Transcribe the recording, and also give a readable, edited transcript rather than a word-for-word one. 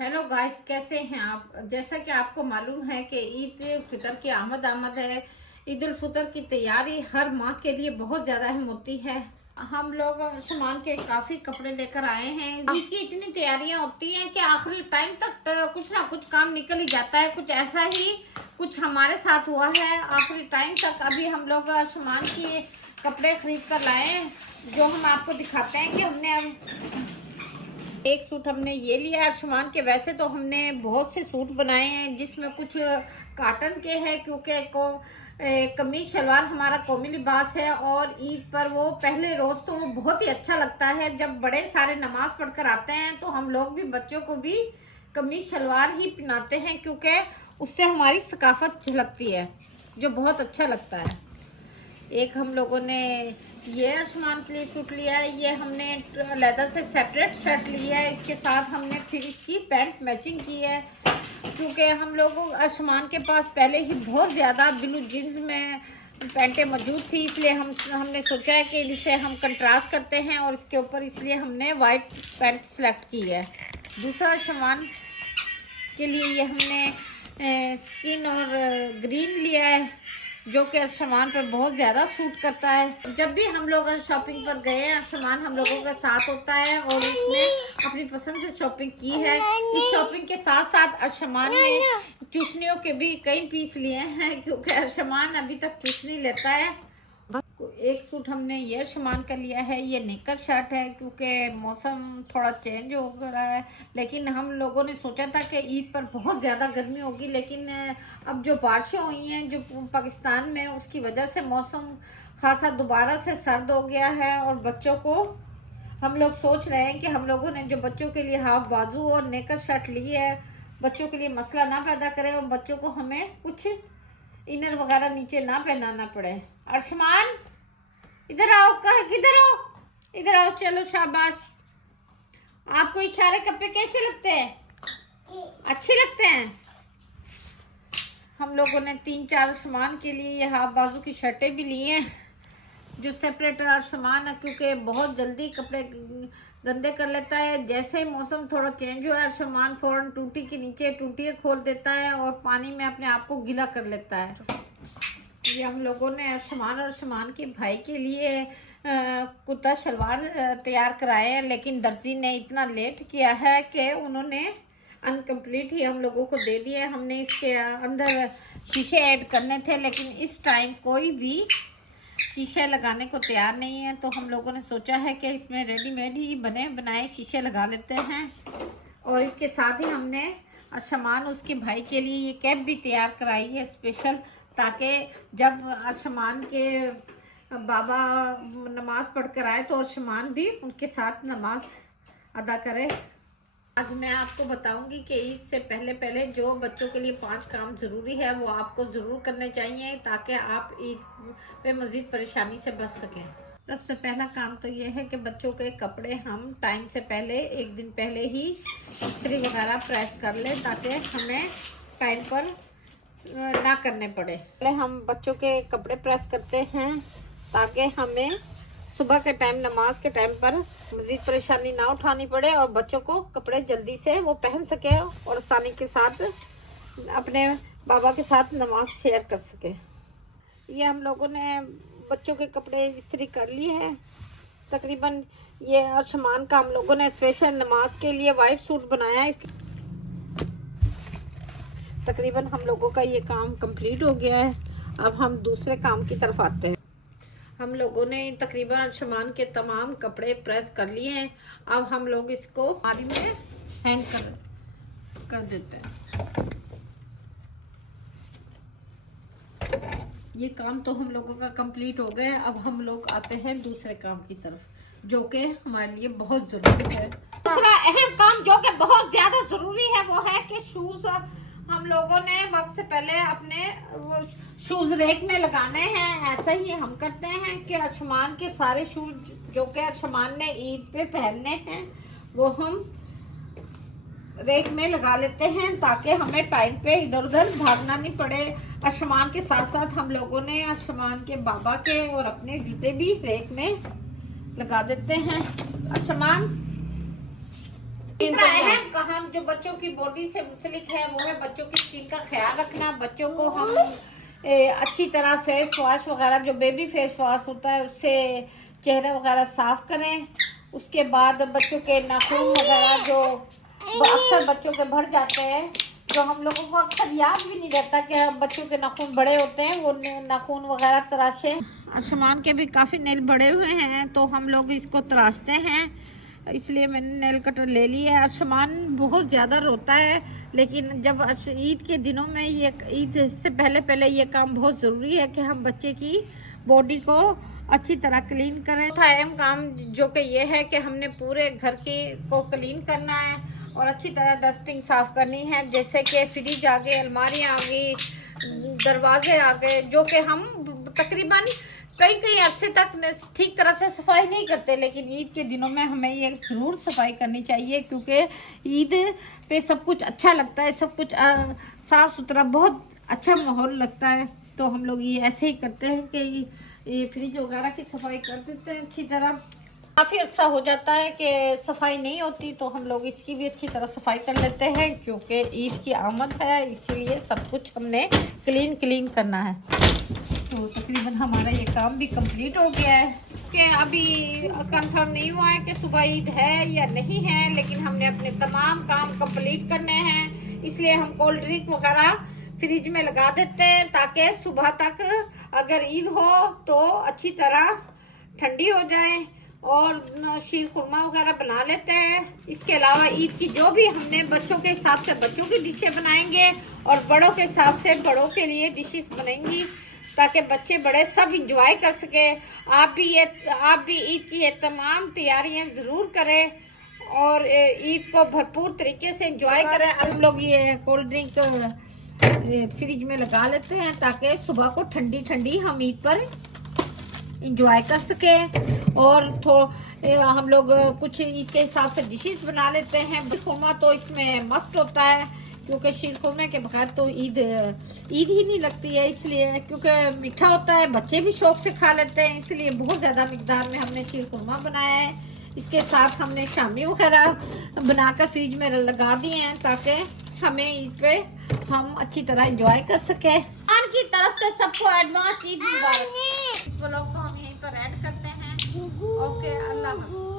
Hello guys, कैसे हैं आप। जैसा कि आपको मालूम है कि ईद फितर की आमद है। ईद उल फितर की तैयारी हर माह के लिए बहुत ज़्यादा अहम होती है। हम लोग सामान के काफ़ी कपड़े लेकर आए हैं। ईद की इतनी तैयारियां होती हैं कि आखिरी टाइम तक कुछ ना कुछ काम निकल ही जाता है। कुछ ऐसा ही कुछ हमारे साथ हुआ है। आखिरी टाइम तक अभी हम लोग सामान की कपड़े खरीद कर लाए हैं, जो हम आपको दिखाते हैं कि हमने एक सूट हमने ये लिया आयुष्मान के। वैसे तो हमने बहुत से सूट बनाए हैं जिसमें कुछ कॉटन के हैं, क्योंकि कमीज शलवार हमारा कौमी लिबास है। और ईद पर वो पहले रोज़ तो वो बहुत ही अच्छा लगता है। जब बड़े सारे नमाज पढ़कर आते हैं तो हम लोग भी बच्चों को भी कमीज शलवार ही पहनाते हैं, क्योंकि उससे हमारी सकाफत झलकती है, जो बहुत अच्छा लगता है। एक हम लोगों ने ये आसमान के लिए सूट लिया है। ये हमने लेदर से सेपरेट शर्ट ली है। इसके साथ हमने फिर इसकी पैंट मैचिंग की है, क्योंकि हम लोगों आसमान के पास पहले ही बहुत ज़्यादा ब्लू जीन्स में पैंटें मौजूद थी, इसलिए हमने सोचा है कि इसे हम कंट्रास्ट करते हैं और इसके ऊपर इसलिए हमने वाइट पैंट सेलेक्ट की है। दूसरा सामान के लिए ये हमने स्किन और ग्रीन लिया है, जो कि सामान पर बहुत ज़्यादा सूट करता है। जब भी हम लोग शॉपिंग पर गए हैं, सामान हम लोगों का साथ होता है और इसने अपनी पसंद से शॉपिंग की है। इस शॉपिंग के साथ साथ अरशमान ने चूसनियों के भी कई पीस लिए हैं, क्योंकि अरशमान अभी तक चूसनी लेता है। एक सूट हमने ये अरशमान का लिया है। ये नेकर शर्ट है, क्योंकि मौसम थोड़ा चेंज हो रहा है। लेकिन हम लोगों ने सोचा था कि ईद पर बहुत ज़्यादा गर्मी होगी, लेकिन अब जो बारिशें हुई हैं जो पाकिस्तान में, उसकी वजह से मौसम खासा दोबारा से सर्द हो गया है। और बच्चों को हम लोग सोच रहे हैं कि हम लोगों ने जो बच्चों के लिए हाफ बाजू और नेकर शर्ट ली है, बच्चों के लिए मसला ना पैदा करे और बच्चों को हमें कुछ इनर वगैरह नीचे ना पहनाना पड़े। अरशमान, इधर आओ। कहा किधर हो? इधर आओ। चलो शाबाश। आपको इशारे कपड़े कैसे लगते हैं? अच्छे लगते हैं। हम लोगों ने 3-4 सामान के लिए ये हाफ बाजू की शर्टें भी ली हैं, जो सेपरेट सामान है, क्योंकि बहुत जल्दी कपड़े गंदे कर लेता है। जैसे ही मौसम थोड़ा चेंज हुआ है, सामान फौरन टूटी के नीचे टूटियाँ खोल देता है और पानी में अपने आप को गीला कर लेता है। ये हम लोगों ने सामान के भाई के लिए कुर्ता शलवार तैयार कराए हैं, लेकिन दर्जी ने इतना लेट किया है कि उन्होंने अनकम्प्लीट ही हम लोगों को दे दिया। हमने इसके अंदर शीशे ऐड करने थे, लेकिन इस टाइम कोई भी शीशे लगाने को तैयार नहीं है, तो हम लोगों ने सोचा है कि इसमें रेडीमेड ही बने बनाए शीशे लगा लेते हैं। और इसके साथ ही हमने सामान उसके भाई के लिए ये कैप भी तैयार कराई है स्पेशल, ताकि जब आसमान के बाबा नमाज पढ़कर आए तो आसमान भी उनके साथ नमाज अदा करे। आज मैं आपको बताऊंगी कि इससे पहले जो बच्चों के लिए 5 काम ज़रूरी है वो आपको ज़रूर करने चाहिए, ताकि आप ईद पे मज़ीद परेशानी से बच सकें। सबसे पहला काम तो ये है कि बच्चों के कपड़े हम टाइम से पहले, एक दिन पहले ही इस्त्री वगैरह प्रेस कर लें, ताकि हमें टाइम पर ना करने पड़े। पहले हम बच्चों के कपड़े प्रेस करते हैं, ताकि हमें सुबह के टाइम नमाज के टाइम पर मज़ीद परेशानी ना उठानी पड़े और बच्चों को कपड़े जल्दी से वो पहन सके और आसानी के साथ अपने बाबा के साथ नमाज शेयर कर सके। ये हम लोगों ने बच्चों के कपड़े इस्त्री कर लिए हैं तकरीबन। ये और सामान का हम लोगों ने स्पेशल नमाज के लिए वाइट सूट बनाया है। तकरीबन हम लोगों का ये काम कंप्लीट हो गया है। अब हम दूसरे काम की तरफ आते हैं। हम लोगों ने तकरीबन सामान के तमाम कपड़े प्रेस कर लिए हैं। अब हम लोग इसको अलमारी में हैंग कर देते हैं। ये काम तो हम लोगों का कंप्लीट हो गया है। अब हम लोग आते हैं दूसरे काम की तरफ, जो कि हमारे लिए बहुत ज़रूरी है। दूसरा अहम काम जो कि बहुत ज़्यादा ज़रूरी है वो है कि शूज़ हम लोगों ने वक्त से पहले अपने वो शूज़ रेक में लगाने हैं। ऐसा ही हम करते हैं कि अरशमान के सारे शूज़ जो कि अरशमान ने ईद पे पहनने हैं वो हम रेक में लगा लेते हैं, ताकि हमें टाइम पे इधर उधर भागना नहीं पड़े। अरशमान के साथ साथ हम लोगों ने अरशमान के बाबा के और अपने जूते भी रेक में लगा देते हैं। अरशमान, तीसरा अहम काम जो बच्चों की बॉडी से मुंसलिक है वो है बच्चों की स्किन का ख्याल रखना। बच्चों को हम अच्छी तरह फेस वॉश वगैरह, जो बेबी फेस वॉश होता है उससे चेहरा वगैरह साफ करें। उसके बाद बच्चों के नाखून वगैरह जो अक्सर बच्चों के बढ़ जाते हैं, जो हम लोगों को अक्सर याद भी नहीं रहता कि बच्चों के नाखून बड़े होते हैं, वो नाखून वगैरह तराशे। आसमान के भी काफ़ी नेल बड़े हुए हैं तो हम लोग इसको तराशते हैं, इसलिए मैंने नेल कटर ले लिया है। आसमान बहुत ज़्यादा रोता है, लेकिन जब ईद के दिनों में ये ईद से पहले ये काम बहुत ज़रूरी है कि हम बच्चे की बॉडी को अच्छी तरह क्लीन करें। अहम काम जो कि ये है कि हमने पूरे घर को क्लीन करना है और अच्छी तरह डस्टिंग साफ़ करनी है। जैसे कि फ्रिज आ गए, अलमारियाँ आ गई, दरवाजे आ गए, जो कि हम तकरीबन कई अरसे तक ठीक तरह से सफाई नहीं करते, लेकिन ईद के दिनों में हमें ये ज़रूर सफाई करनी चाहिए, क्योंकि ईद पे सब कुछ अच्छा लगता है, सब कुछ साफ़ सुथरा, बहुत अच्छा माहौल लगता है। तो हम लोग ये ऐसे ही करते हैं कि ये फ्रिज वगैरह की सफाई कर देते हैं अच्छी तरह। काफ़ी अर्सा हो जाता है कि सफाई नहीं होती, तो हम लोग इसकी भी अच्छी तरह सफाई कर लेते हैं, क्योंकि ईद की आमद है, इसीलिए सब कुछ हमने क्लीन करना है। तो तकरीबन हमारा ये काम भी कंप्लीट हो गया है कि अभी कंफर्म नहीं हुआ है कि सुबह ईद है या नहीं है, लेकिन हमने अपने तमाम काम कंप्लीट करने हैं। इसलिए हम कोल्ड ड्रिंक वगैरह फ्रिज में लगा देते हैं, ताकि सुबह तक अगर ईद हो तो अच्छी तरह ठंडी हो जाए और शीर खुरमा वगैरह बना लेते हैं। इसके अलावा ईद की जो भी हमने बच्चों के हिसाब से बच्चों की डिशें बनाएंगे और बड़ों के हिसाब से बड़ों के लिए डिशेस बनेंगी, ताकि बच्चे बड़े सब इंजॉय कर सके। आप भी ईद की ये तमाम तैयारियां ज़रूर करें और ईद को भरपूर तरीके से इंजॉय करें। हम लोग ये कोल्ड ड्रिंक फ्रिज में लगा लेते हैं, ताकि सुबह को ठंडी हम ईद पर इंजॉय कर सके। और हम लोग कुछ ईद के हिसाब से डिशेस बना लेते हैं। खुरमा तो इसमें मस्ट होता है, क्योंकि शीर खुरमे के बगैर तो ईद ही नहीं लगती है, इसलिए क्योंकि मीठा होता है, बच्चे भी शौक से खा लेते हैं, इसलिए बहुत ज़्यादा मिकदार में हमने शीर खुरमा बनाया है। इसके साथ हमने शामी वगैरह बनाकर फ्रिज में लगा दिए हैं, ताकि हमें ईद पे हम अच्छी तरह एंजॉय कर सकें। खान की तरफ से सबको एडवांस ईद मुबारक। इस व्लॉग को हम यहीं पर ऐड करते हैं। ओके, अल्लाह हाफ़िज़।